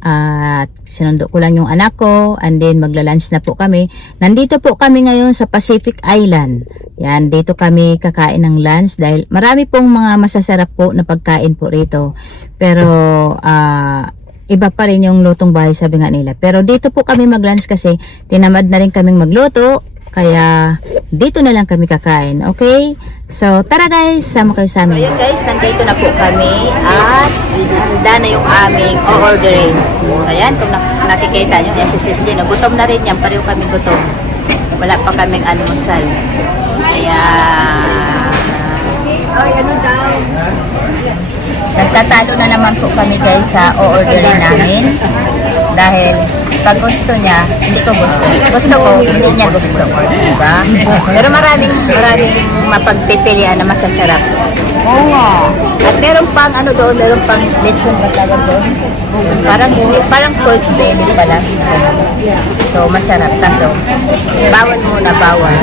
at sinundo ko lang yung anak ko and then magla-lunch na po kami. Nandito po kami ngayon sa Pacific Island. Yan, dito kami kakain ng lunch dahil marami pong mga masasarap po na pagkain po rito. Pero iba pa rin yung lutong bahay, sabi nga nila. Pero dito po kami mag-lunch kasi tinamad na rin kaming magluto. Kaya dito na lang kami kakain. Okay? So tara guys, sama kayo sa amin. So yun guys, nandito na po kami at handa na yung aming o-orderin. So ayan, kung nakikita nyo, yan si Sis Jen. Gutom na rin yan, pareho kami gutom. Wala pa kaming almusal. Kaya nagtatalo na naman po kami guys sa o-orderin namin. Dahil pag gusto niya, hindi ko gusto. Gusto ko, hindi niya gusto. Diba? Pero maraming mapagpipilian na masasarap. Oo nga. At meron pang ano doon, meron pang lechon na tawag doon. Parang pork belly pala. So masarap. Kaso, bawal muna, bawal.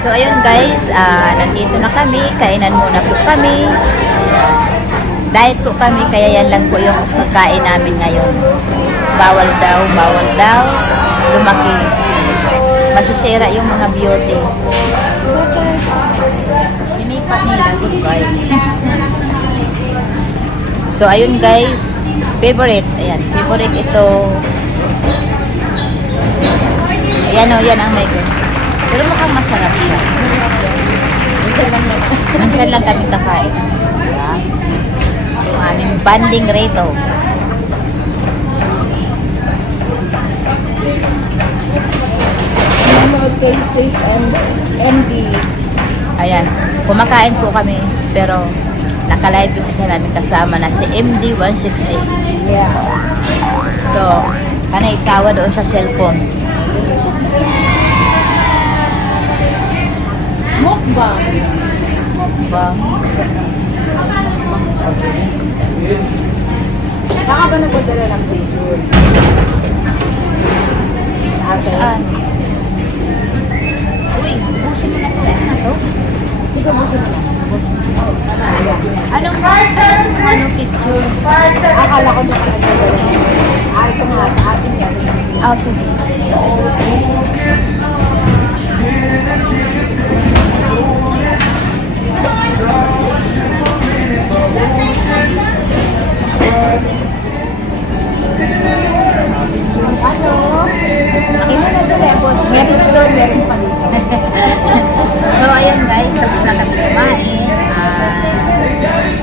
So ayun guys, nandito na kami, kainan muna po kami. Diet po kami, kaya yan lang po yung pagkain namin ngayon. Bawal daw, lumaki. Masisira yung mga beauty. Sinipa nila, goodbye. So ayun guys, favorite ito. Ayan o, yan ang may good. Pero mukhang masarap siya. Minsan lang kami kakain. Diba? Yung aming banding rito. Mga cases and MD. Ayan, kumakain po kami. Pero naka-live yung isa namin kasama na si MD168. Yeah. So, kanay tawa doon sa cellphone. Mukbang. Baka ba nagpadala ng picture? Ate. Uy, busin mo na po na to. Sige, busin mo na. Anong picture? Akala ko na nagpadala. Ito nga, sa atin niya. Ah, sige. Ano? Ina na doon eh. Meron doon, meron pa dito. So, ayun guys, tapos na kami kumain.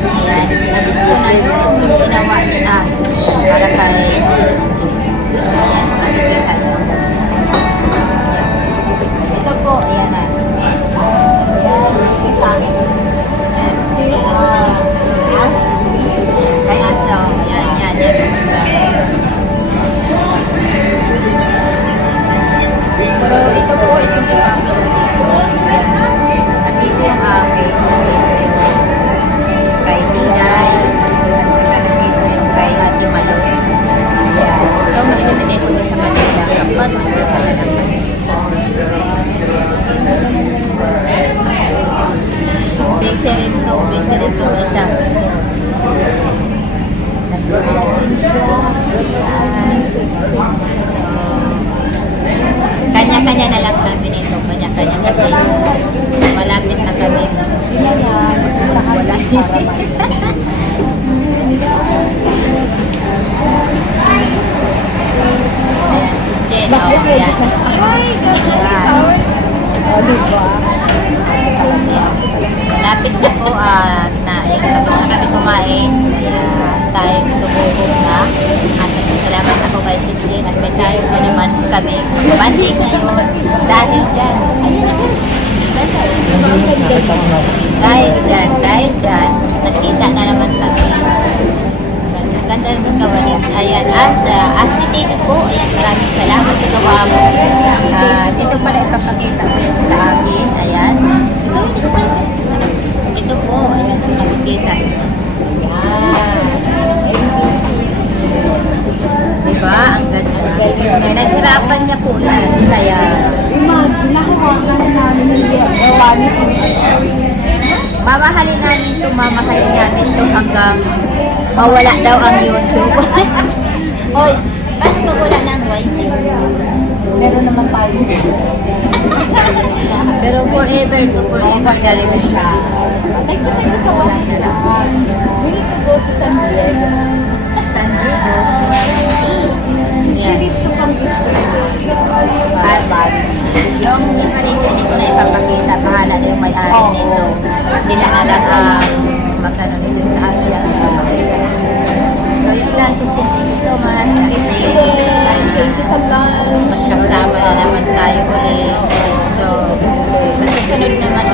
Ayan, nabis ko na yung ginawa ni As para kay ayan, makikita nyo. Ito po, ayan na. Ayan, ito sa akin. As? Kay As daw. Ayan, yan. So, ito po, ito po ang dito. Nandito yung akin. Nandito yung kay Dinay. At saka nandito yung kay Ate Malo. Ayan. Ito, mag-eliminate ko sa kanila. Mag-eliminate ko na lang. Base rin to. Base rin to isa. Kanya-kanya na lang kami nito. Kanya-kanya kasi malapit na kami. Wala. Ayan. Ayan. Hi, guys! Oh, diba? Malapit na po na tapos na kami kumain. Tayo tumubog na. At salamat ako kay Sislin at may tayo na naman kami banding ngayon dahil dyan. Dahil dyan, nakita na naman kami. Ganda ng kawalis. Ayan, as TV po, ayan, maraming salamat sa gawa mo. Dito pala ipapakita ko yun sa akin. Ayan. Ito po, ayan, kung nakikita. Diba? Ang ganda. Naghirapan niya po yan. Kaya, Imagine, nakuhakan namin ng gawa ni Sister. mamahalin namin ito, mamahalin namin ito hanggang mawala daw ang YouTube. Hoy, paano mawala na ang YT? Meron naman tayo. Pero forever na rin siya. Nagpunta sa bahay na lang. We need to go to San Diego. San Diego. She needs to come to school. Bye. Yung iba nito, hindi ko na ipapakita. Bahala na yung may-ari Oo. nito. Sila na lang ang magkano nito yung sa amin lang ipapakita. So yun lang, so thank you so much. Thank you sa lunch. Magkasama na naman tayo ulit. So, sa susunod naman,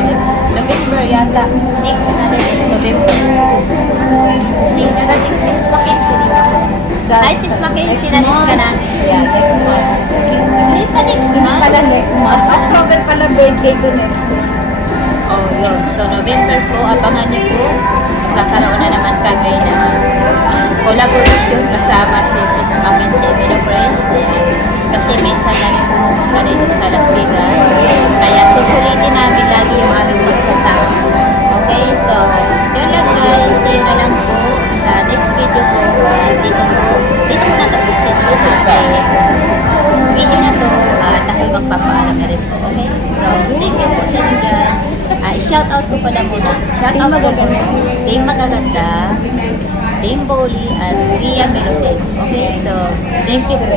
November yata. Next na din is November. Kasi narating si Sis Mackenzie, di ba? Hi, Sis Mackenzie, nasis ka namin. Yeah, next month. Hindi pa next month. Pala next month. October pala birthday ko next month. Oh, yun. So, November po, abangan niyo po. Magkakaroon na naman kami ng collaboration kasama si Sis Mackenzie Emilio Priest. Kasi minsan lang pumunta dito sa Las Vegas. Kaya susulitin namin lagi yung aming pagsasama. Okay, so, yun lang guys. See you na lang po sa next video ko. Dito ko natapusin yung ating video na to. Dahil magpapaalam na rin po. Okay? So, thank you po sa inyo dyan. I-shout out ko pala muna. Shout out ko po. Team Magaganda, Team Bowly, at Via Melody. Okay? So, thank you po.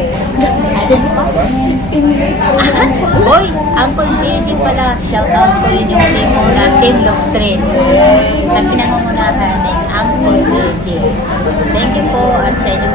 Ano po? Boy, Uncle JJ pala. Shout out ko rin yung team mo na Team Lostrin. Na pinangungunahan ni Uncle JJ. Thank you po at sa inyo